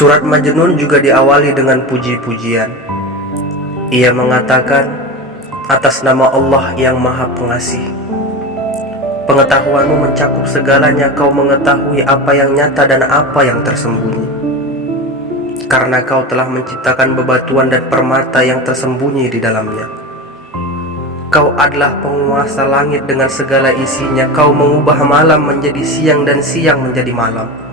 Surat Majnun juga diawali dengan puji-pujian. Ia mengatakan, atas nama Allah yang Maha Pengasih. Pengetahuanmu mencakup segalanya, kau mengetahui apa yang nyata dan apa yang tersembunyi. Karena kau telah menciptakan bebatuan dan permata yang tersembunyi di dalamnya. Kau adalah penguasa langit dengan segala isinya. Kau mengubah malam menjadi siang dan siang menjadi malam.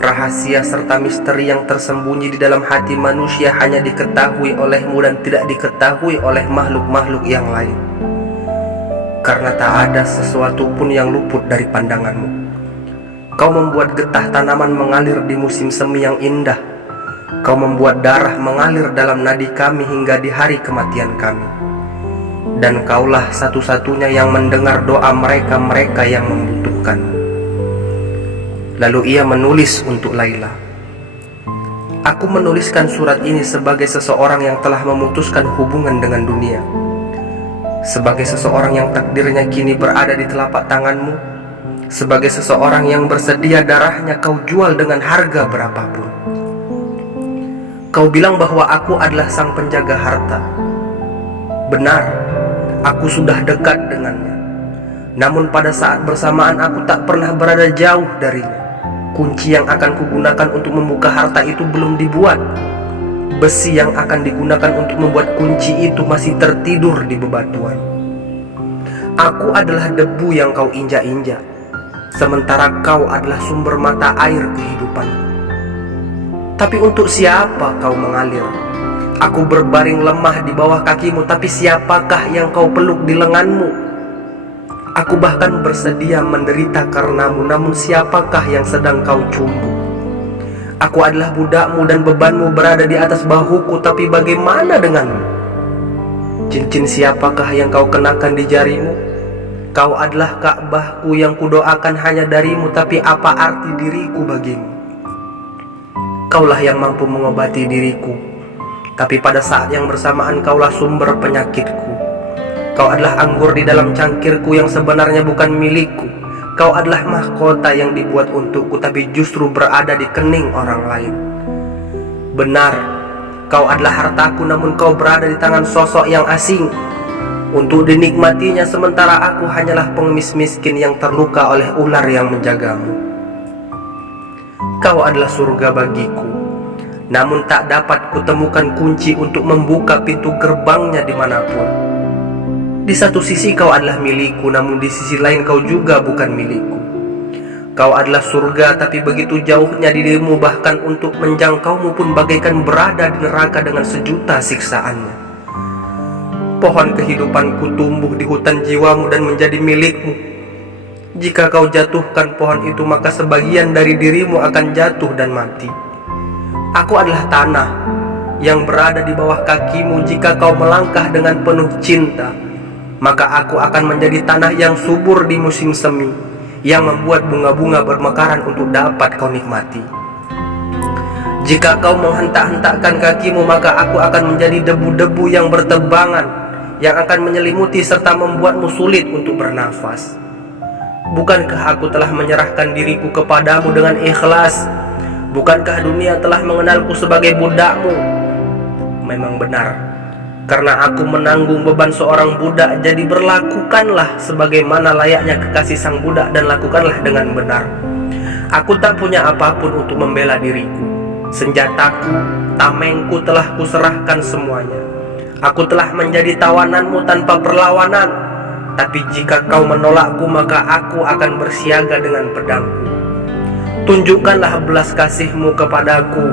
Rahasia serta misteri yang tersembunyi di dalam hati manusia hanya diketahui olehmu dan tidak diketahui oleh makhluk-makhluk yang lain. Karena tak ada sesuatu pun yang luput dari pandanganmu. Kau membuat getah tanaman mengalir di musim semi yang indah. Kau membuat darah mengalir dalam nadi kami hingga di hari kematian kami. Dan kaulah satu-satunya yang mendengar doa mereka-mereka yang membutuhkanmu. Lalu ia menulis untuk Laila. Aku menuliskan surat ini sebagai seseorang yang telah memutuskan hubungan dengan dunia. Sebagai seseorang yang takdirnya kini berada di telapak tanganmu. Sebagai seseorang yang bersedia darahnya kau jual dengan harga berapapun. Kau bilang bahwa aku adalah sang penjaga harta. Benar, aku sudah dekat dengannya. Namun pada saat bersamaan aku tak pernah berada jauh darinya. Kunci yang akan kugunakan untuk membuka harta itu belum dibuat. Besi yang akan digunakan untuk membuat kunci itu masih tertidur di bebatuan. Aku adalah debu yang kau injak-injak, sementara kau adalah sumber mata air kehidupan. Tapi untuk siapa kau mengalir? Aku berbaring lemah di bawah kakimu, tapi siapakah yang kau peluk di lenganmu? Aku bahkan bersedia menderita karenamu, namun siapakah yang sedang kau cumbu? Aku adalah budakmu dan bebanmu berada di atas bahuku, tapi bagaimana denganmu? Cincin siapakah yang kau kenakan di jarimu? Kau adalah Ka'bahku yang kudoakan hanya darimu, tapi apa arti diriku bagimu? Kaulah yang mampu mengobati diriku, tapi pada saat yang bersamaan kaulah sumber penyakitku. Kau adalah anggur di dalam cangkirku yang sebenarnya bukan milikku. Kau adalah mahkota yang dibuat untukku, tapi justru berada di kening orang lain. Benar, kau adalah hartaku, namun kau berada di tangan sosok yang asing untuk dinikmatinya, sementara aku hanyalah pengemis miskin yang terluka oleh ular yang menjagamu. Kau adalah surga bagiku, namun tak dapat kutemukan kunci untuk membuka pintu gerbangnya dimanapun. Di satu sisi kau adalah milikku, namun di sisi lain kau juga bukan milikku. Kau adalah surga, tapi begitu jauhnya dirimu, bahkan untuk menjangkaumu pun bagaikan berada di neraka dengan sejuta siksaannya. Pohon kehidupanku tumbuh di hutan jiwamu dan menjadi milikmu. Jika kau jatuhkan pohon itu, maka sebagian dari dirimu akan jatuh dan mati. Aku adalah tanah yang berada di bawah kakimu. Jika kau melangkah dengan penuh cinta, maka aku akan menjadi tanah yang subur di musim semi, yang membuat bunga-bunga bermekaran untuk dapat kau nikmati. Jika kau menghentak-hentakkan kakimu, maka aku akan menjadi debu-debu yang berterbangan, yang akan menyelimuti serta membuatmu sulit untuk bernafas. Bukankah aku telah menyerahkan diriku kepadamu dengan ikhlas? Bukankah dunia telah mengenalku sebagai budakmu? Memang benar, karena aku menanggung beban seorang budak, jadi berlakukanlah sebagaimana layaknya kekasih sang budak dan lakukanlah dengan benar. Aku tak punya apapun untuk membela diriku. Senjataku, tamengku telah kuserahkan semuanya. Aku telah menjadi tawananmu tanpa perlawanan. Tapi jika kau menolakku, maka aku akan bersiaga dengan pedangku. Tunjukkanlah belas kasihmu kepadaku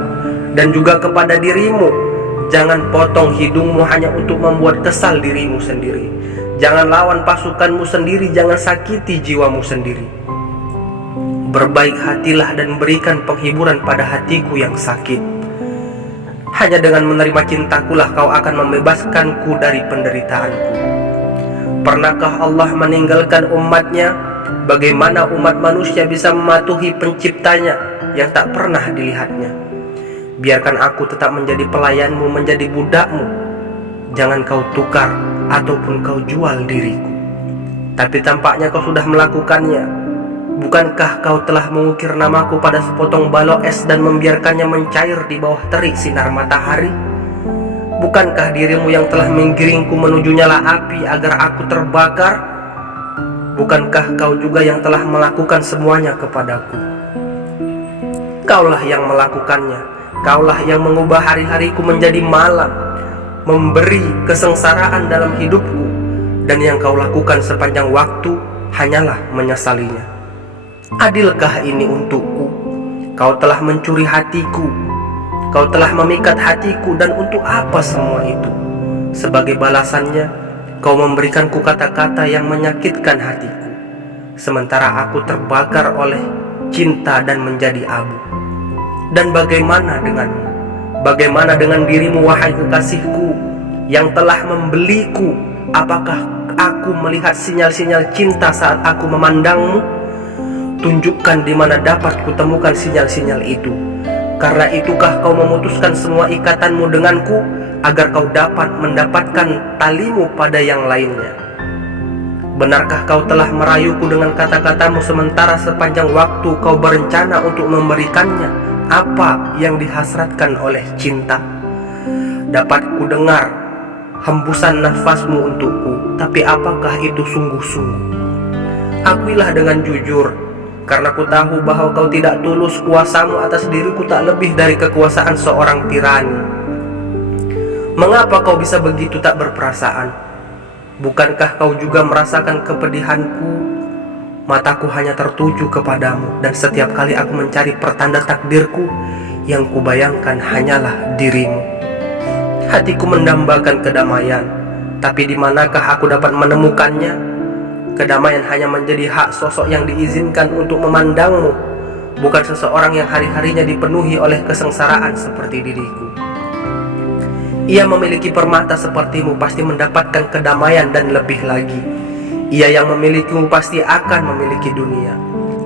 dan juga kepada dirimu. Jangan potong hidungmu hanya untuk membuat kesal dirimu sendiri. Jangan lawan pasukanmu sendiri, jangan sakiti jiwamu sendiri. Berbaik hatilah dan berikan penghiburan pada hatiku yang sakit. Hanya dengan menerima cintakulah kau akan membebaskanku dari penderitaanku. Pernahkah Allah meninggalkan umatnya? Bagaimana umat manusia bisa mematuhi penciptanya yang tak pernah dilihatnya? Biarkan aku tetap menjadi pelayanmu, menjadi budakmu. Jangan kau tukar ataupun kau jual diriku. Tapi tampaknya kau sudah melakukannya. Bukankah kau telah mengukir namaku pada sepotong balok es dan membiarkannya mencair di bawah terik sinar matahari? Bukankah dirimu yang telah menggiringku menuju nyala api agar aku terbakar? Bukankah kau juga yang telah melakukan semuanya kepadaku? Kaulah yang melakukannya. Kaulah yang mengubah hari-hariku menjadi malam, memberi kesengsaraan dalam hidupku, dan yang kau lakukan sepanjang waktu hanyalah menyesalinya. Adilkah ini untukku? Kau telah mencuri hatiku, kau telah memikat hatiku, dan untuk apa semua itu? Sebagai balasannya, kau memberikanku kata-kata yang menyakitkan hatiku, sementara aku terbakar oleh cinta dan menjadi abu. Dan bagaimana denganmu? Bagaimana dengan dirimu, wahai kekasihku, yang telah membeliku? Apakah aku melihat sinyal-sinyal cinta saat aku memandangmu? Tunjukkan di mana dapat kutemukan sinyal-sinyal itu. Karena itukah kau memutuskan semua ikatanmu denganku, agar kau dapat mendapatkan talimu pada yang lainnya? Benarkah kau telah merayuku dengan kata-katamu, sementara sepanjang waktu kau berencana untuk memberikannya apa yang dihasratkan oleh cinta? Dapat ku dengar hembusan nafasmu untukku, tapi apakah itu sungguh-sungguh? Akuilah dengan jujur, karena ku tahu bahwa kau tidak tulus. Kuasamu atas diriku tak lebih dari kekuasaan seorang tirani. Mengapa kau bisa begitu tak berperasaan? Bukankah kau juga merasakan kepedihanku? Mataku hanya tertuju kepadamu, dan setiap kali aku mencari pertanda takdirku, yang kubayangkan hanyalah dirimu. Hatiku mendambakan kedamaian, tapi di manakah aku dapat menemukannya? Kedamaian hanya menjadi hak sosok yang diizinkan untuk memandangmu, bukan seseorang yang hari-harinya dipenuhi oleh kesengsaraan seperti diriku. Ia memiliki permata sepertimu pasti mendapatkan kedamaian dan lebih lagi. Ia yang memilikimu pasti akan memiliki dunia,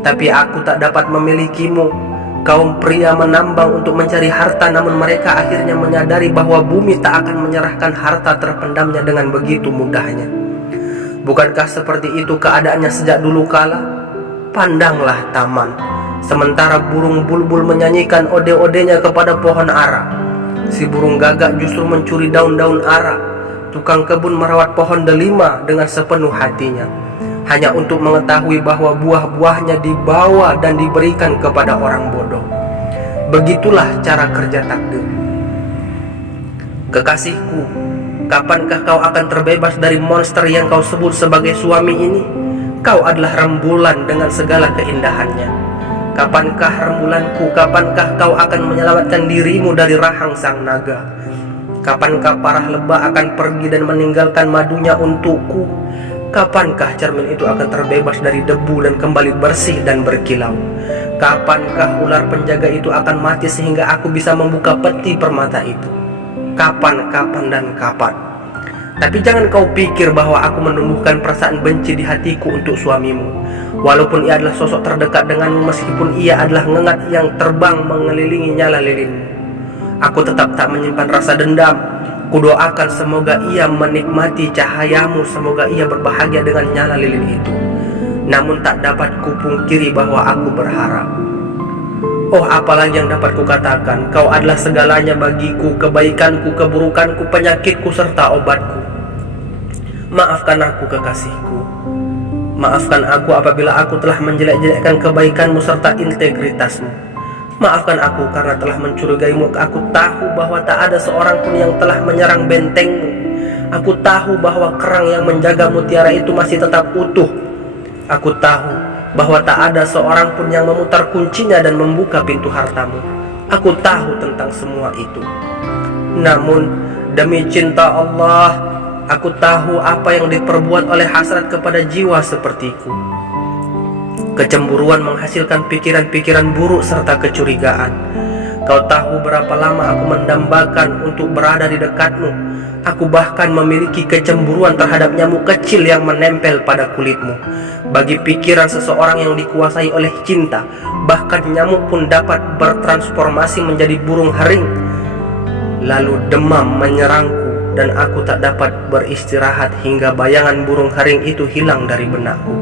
tapi aku tak dapat memilikimu. Kaum pria menambang untuk mencari harta, namun mereka akhirnya menyadari bahwa bumi tak akan menyerahkan harta terpendamnya dengan begitu mudahnya. Bukankah seperti itu keadaannya sejak dulu kala? Pandanglah taman, sementara burung bulbul menyanyikan ode-odenya kepada pohon ara. Si burung gagak justru mencuri daun-daun ara. Tukang kebun merawat pohon delima dengan sepenuh hatinya, hanya untuk mengetahui bahwa buah-buahnya dibawa dan diberikan kepada orang bodoh. Begitulah cara kerja takdir. Kekasihku, kapankah kau akan terbebas dari monster yang kau sebut sebagai suami ini? Kau adalah rembulan dengan segala keindahannya. Kapankah rembulanku? Kapankah kau akan menyelamatkan dirimu dari rahang sang naga? Kapankah parah lebah akan pergi dan meninggalkan madunya untukku? Kapankah cermin itu akan terbebas dari debu dan kembali bersih dan berkilau? Kapankah ular penjaga itu akan mati sehingga aku bisa membuka peti permata itu? Kapan, dan kapan? Tapi jangan kau pikir bahwa aku menumbuhkan perasaan benci di hatiku untuk suamimu. Walaupun ia adalah sosok terdekat denganmu, meskipun ia adalah ngengat yang terbang mengelilingi nyala lilinmu, aku tetap tak menyimpan rasa dendam. Kudoakan semoga ia menikmati cahayamu, semoga ia berbahagia dengan nyala lilin itu. Namun tak dapat kupungkiri bahwa aku berharap. Oh, apalagi yang dapat kukatakan? Kau adalah segalanya bagiku, kebaikanku, keburukanku, penyakitku, serta obatku. Maafkan aku, kekasihku. Maafkan aku apabila aku telah menjelek-jelekkan kebaikanmu serta integritasmu. Maafkan aku karena telah mencurigaimu. Aku tahu bahwa tak ada seorang pun yang telah menyerang bentengmu. Aku tahu bahwa kerang yang menjaga mutiara itu masih tetap utuh. Aku tahu bahwa tak ada seorang pun yang memutar kuncinya dan membuka pintu hartamu. Aku tahu tentang semua itu. Namun demi cinta Allah, aku tahu apa yang diperbuat oleh hasrat kepada jiwa sepertiku. Kecemburuan menghasilkan pikiran-pikiran buruk serta kecurigaan. Kau tahu berapa lama aku mendambakan untuk berada di dekatmu. Aku bahkan memiliki kecemburuan terhadap nyamuk kecil yang menempel pada kulitmu. Bagi pikiran seseorang yang dikuasai oleh cinta, bahkan nyamuk pun dapat bertransformasi menjadi burung haring. Lalu demam menyerangku dan aku tak dapat beristirahat hingga bayangan burung haring itu hilang dari benakku.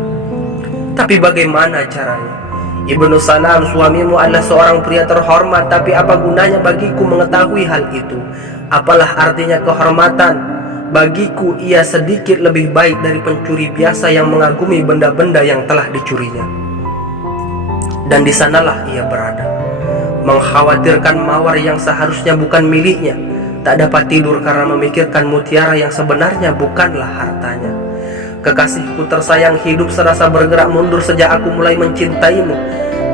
Tapi bagaimana caranya? Ibnu Salam, suamimu adalah seorang pria terhormat, tapi apa gunanya bagiku mengetahui hal itu? Apalah artinya kehormatan? Bagiku ia sedikit lebih baik dari pencuri biasa yang mengagumi benda-benda yang telah dicurinya. Dan di sanalah ia berada, mengkhawatirkan mawar yang seharusnya bukan miliknya. Tak dapat tidur karena memikirkan mutiara yang sebenarnya bukanlah hartanya. Kekasihku tersayang, hidup serasa bergerak mundur sejak aku mulai mencintaimu.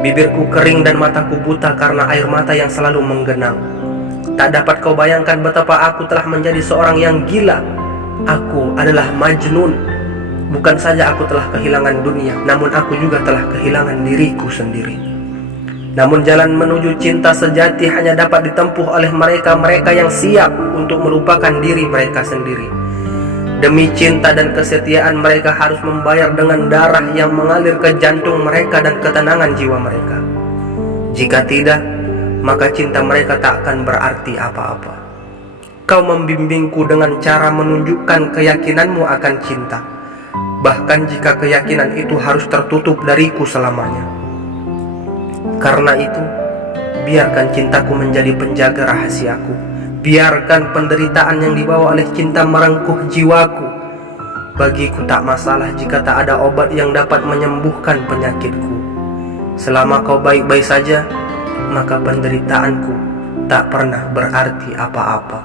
Bibirku kering dan mataku buta karena air mata yang selalu menggenang. Tak dapat kau bayangkan betapa aku telah menjadi seorang yang gila. Aku adalah Majnun. Bukan saja aku telah kehilangan dunia, namun aku juga telah kehilangan diriku sendiri. Namun jalan menuju cinta sejati hanya dapat ditempuh oleh mereka-mereka yang siap untuk melupakan diri mereka sendiri. Demi cinta dan kesetiaan, mereka harus membayar dengan darah yang mengalir ke jantung mereka dan ketenangan jiwa mereka. Jika tidak, maka cinta mereka tak akan berarti apa-apa. Kau membimbingku dengan cara menunjukkan keyakinanmu akan cinta, bahkan jika keyakinan itu harus tertutup dariku selamanya. Karena itu, biarkan cintaku menjadi penjaga rahasiaku. Biarkan penderitaan yang dibawa oleh cinta merengkuh jiwaku. Bagiku tak masalah jika tak ada obat yang dapat menyembuhkan penyakitku. Selama kau baik-baik saja, maka penderitaanku tak pernah berarti apa-apa.